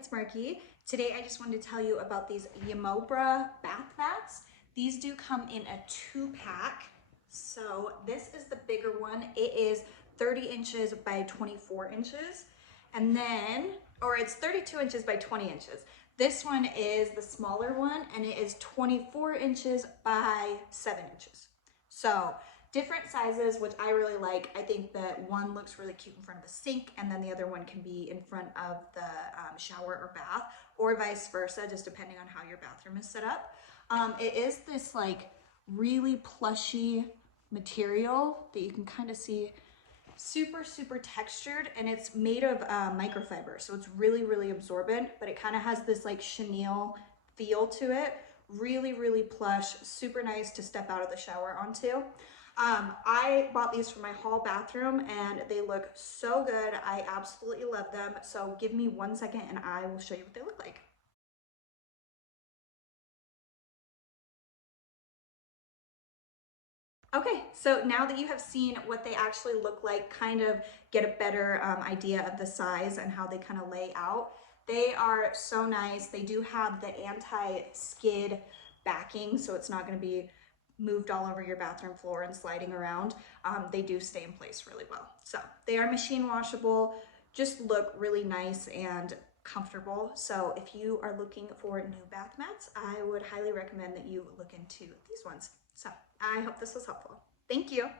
it's Marky. Today I just wanted to tell you about these Yamobra bath mats. These do come in a 2-pack. So this is the bigger one. It is 30 inches by 24 inches. And then, or it's 32 inches by 20 inches. This one is the smaller one and it is 24 inches by 7 inches. So different sizes, which I really like. I think that one looks really cute in front of the sink and then the other one can be in front of the shower or bath, or vice versa, just depending on how your bathroom is set up. It is this like really plushy material that you can kind of see, super textured, and it's made of microfiber, so it's really absorbent, but it kind of has this like chenille feel to it. Really plush, super nice to step out of the shower onto. I bought these for my hall bathroom and they look so good. I absolutely love them. So give me 1 second and I will show you what they look like. Okay, so now that you have seen what they actually look like, kind of get a better idea of the size and how they kind of lay out. They are so nice. They do have the anti-skid backing, so it's not going to be moved all over your bathroom floor and sliding around. They do stay in place really well. So they are machine washable, just look really nice and comfortable. So if you are looking for new bath mats, I would highly recommend that you look into these ones. So I hope this was helpful. Thank you.